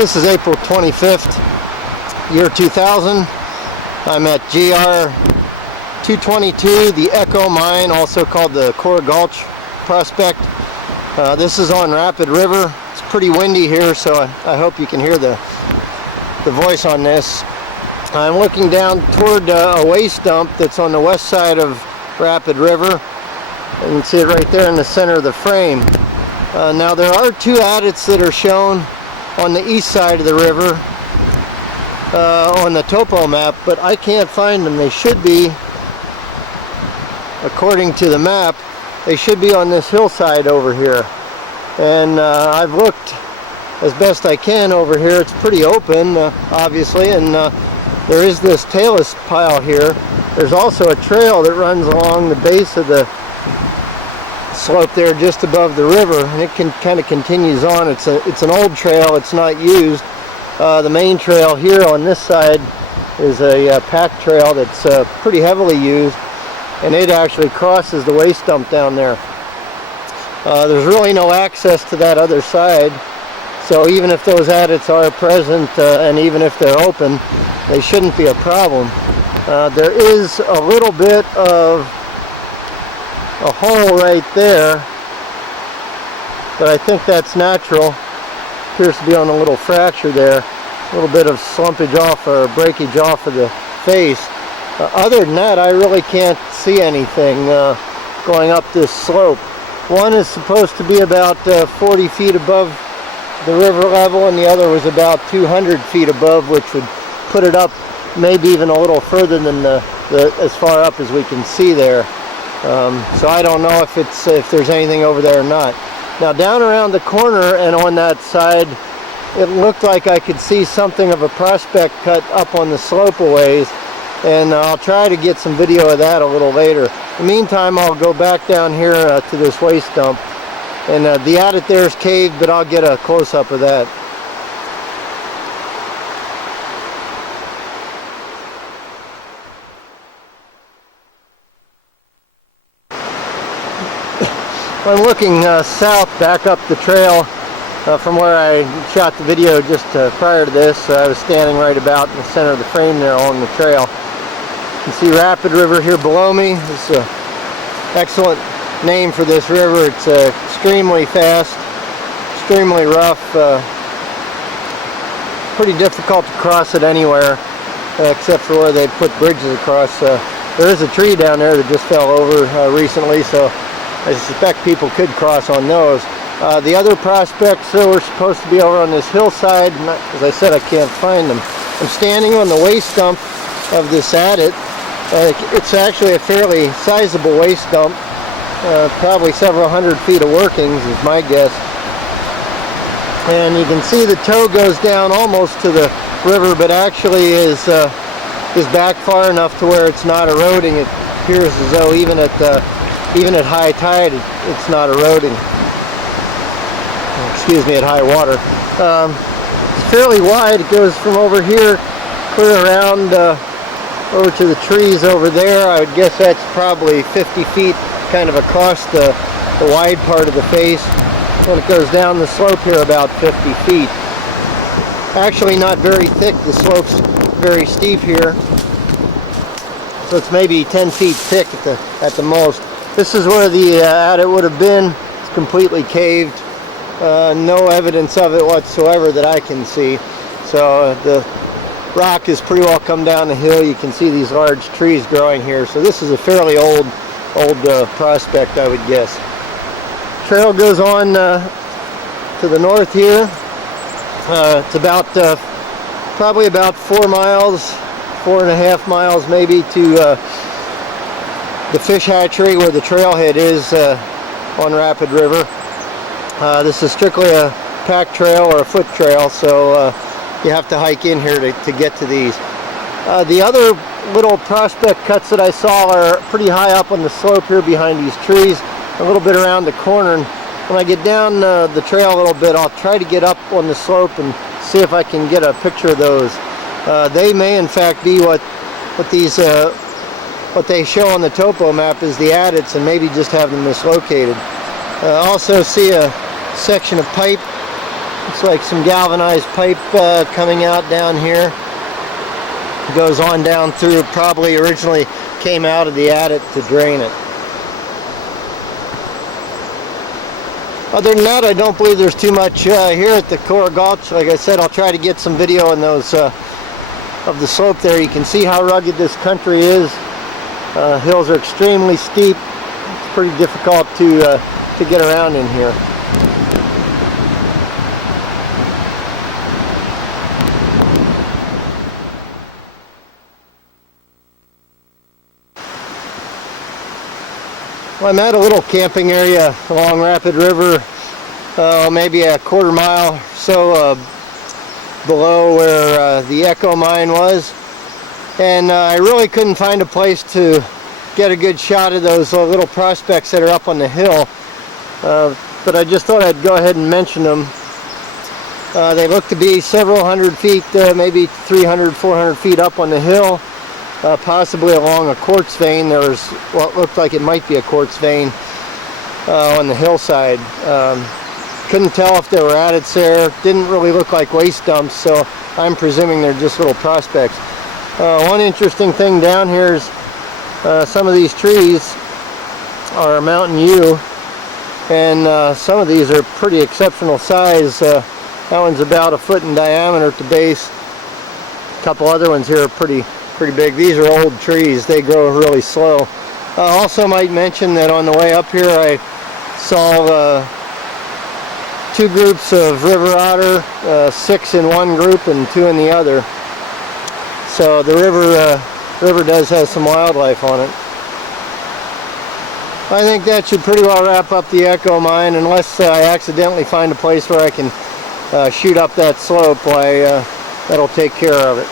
This is April 25th, year 2000. I'm at GR0222, the Echo Mine, also called the Cora Gulch prospect. This is on Rapid River. It's pretty windy here, so I hope you can hear the voice on this. I'm looking down toward a waste dump that's on the west side of Rapid River. You can see it right there in the center of the frame. Now there are two adits that are shown on the east side of the river on the topo map, but I can't find them. They should be, according to the map, they should be on this hillside over here. And I've looked as best I can over here. It's pretty open, obviously, and there is this talus pile here. There's also a trail that runs along the base of the slope there just above the river, and it kind of continues on. It's an old trail. It's not used. The main trail here on this side is a pack trail that's pretty heavily used, and it actually crosses the waste dump down there. There's really no access to that other side, so even if those adits are present and even if they're open, they shouldn't be a problem. There is a little bit of a hole right there, but I think that's natural. Appears to be on a little fracture there, a little bit of slumpage off or breakage off of the face. Other than that, I really can't see anything going up this slope. One is supposed to be about 40 feet above the river level, and the other was about 200 feet above, which would put it up maybe even a little further than as far up as we can see there. So I don't know if there's anything over there or not. Now down around the corner and on that side, it looked like I could see something of a prospect cut up on the slope a ways, and I'll try to get some video of that a little later. In the meantime, I'll go back down here to this waste dump, and the adit there is caved, but I'll get a close-up of that. I'm looking south, back up the trail from where I shot the video just prior to this. I was standing right about in the center of the frame there along the trail. You can see Rapid River here below me. It's an excellent name for this river. It's extremely fast, extremely rough, pretty difficult to cross it anywhere except for where they put bridges across. There is a tree down there that just fell over recently, so I suspect people could cross on those. The other prospects were supposed to be over on this hillside, and as I said, I can't find them. I'm standing on the waste dump of this adit. It's actually a fairly sizable waste dump, probably several hundred feet of workings is my guess. And you can see the toe goes down almost to the river, but actually is back far enough to where it's not eroding. It appears as though even at high tide, it's not eroding. Excuse me, at high water. It's fairly wide. It goes from over here clear around over to the trees over there. I would guess that's probably 50 feet kind of across the wide part of the face. When it goes down the slope here about 50 feet. Actually not very thick. The slope's very steep here. So it's maybe 10 feet thick at the most. This is where the adit would have been. It's completely caved. No evidence of it whatsoever that I can see. So the rock has pretty well come down the hill. You can see these large trees growing here. So this is a fairly old prospect, I would guess. Trail goes on to the north here. It's about probably about 4 miles, 4.5 miles maybe to the fish hatchery where the trailhead is on Rapid River. This is strictly a pack trail or a foot trail, so you have to hike in here to get to these. The other little prospect cuts that I saw are pretty high up on the slope here behind these trees, a little bit around the corner. And when I get down the trail a little bit, I'll try to get up on the slope and see if I can get a picture of those. They may in fact be what they show on the topo map is the adits, and maybe just have them mislocated. Also see a section of pipe Looks like some galvanized pipe coming out down here. It goes on down through, probably originally came out of the adit to drain it. Other than that, I don't believe there's too much here at the Cora Gulch. Like I said, I'll try to get some video in those of the slope there. You can see how rugged this country is. Hills are extremely steep. It's pretty difficult to get around in here. Well, I'm at a little camping area along Rapid River, maybe a quarter mile or so below where the Echo mine was, and I really couldn't find a place to get a good shot of those little prospects that are up on the hill, but I just thought I'd go ahead and mention them. They look to be several hundred feet, maybe 300, 400 feet up on the hill. Possibly along a quartz vein. There was what looked like it might be a quartz vein on the hillside. Couldn't tell if there were adits there. Didn't really look like waste dumps, so I'm presuming they're just little prospects. One interesting thing down here is some of these trees are mountain yew, and some of these are pretty exceptional size. That one's about 1 foot in diameter at the base. A couple other ones here are pretty big. These are old trees. They grow really slow. Also might mention that on the way up here I saw 2 groups of river otter, 6 in one group and 2 in the other. So the river does have some wildlife on it. I think that should pretty well wrap up the Echo mine, unless I accidentally find a place where I can shoot up that slope. That'll take care of it.